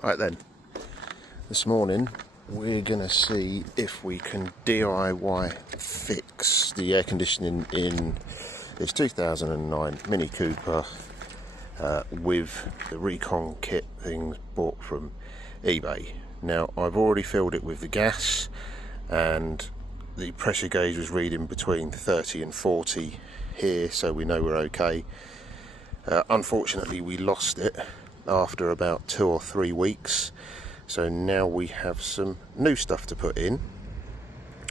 Right then, this morning we're going to see if we can DIY fix the air conditioning in this 2009 Mini Cooper with the recon kit things bought from eBay. Now, I've already filled it with the gas and the pressure gauge was reading between 30 and 40 here, so we know we're okay. Unfortunately, we lost it after about 2 or 3 weeks, so now we have some new stuff to put in.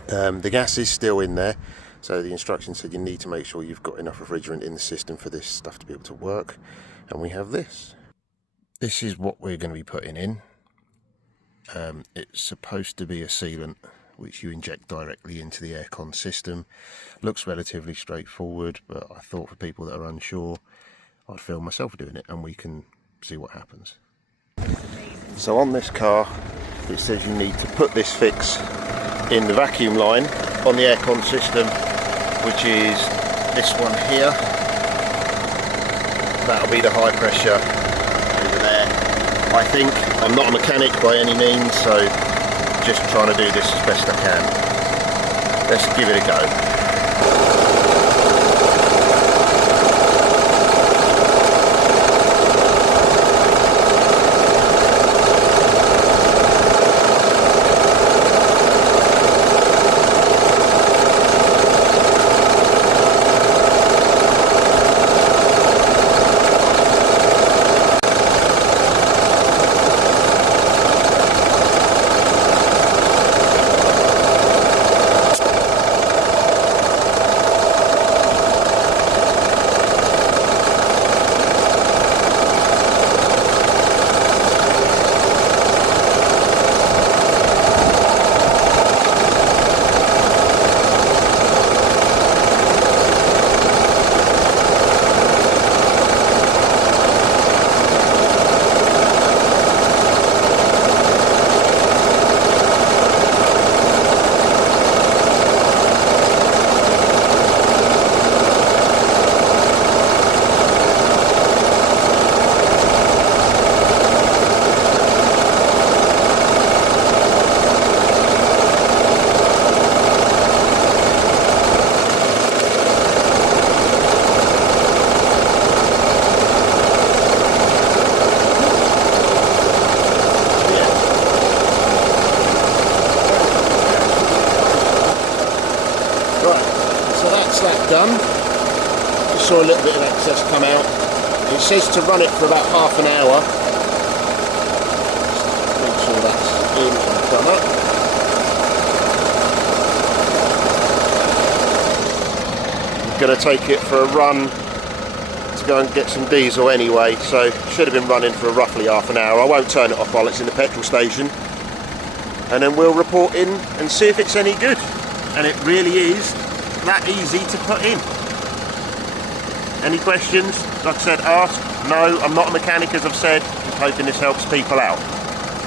The gas is still in there, so the instructions said you need to make sure you've got enough refrigerant in the system for this stuff to be able to work, and we have this. This is what we're going to be putting in. It's supposed to be a sealant which you inject directly into the aircon system. Looks relatively straightforward, but I thought for people that are unsure I'd film myself doing it and we can see what happens. So on this car it says you need to put this fix in the vacuum line on the aircon system, which is this one here. That'll be the high pressure over there. I think I'm not a mechanic by any means, so just trying to do this as best I can. Let's give it a go. That done. Just saw a little bit of excess come out. It says to run it for about half an hour. Just make sure that's in and done up. I'm going to take it for a run to go and get some diesel anyway, so should have been running for roughly half an hour. I won't turn it off while it's in the petrol station, and then we'll report in and see if it's any good. And it really is that easy to put in. Any questions? Like I said, ask. No, I'm not a mechanic, as I've said. Just hoping this helps people out.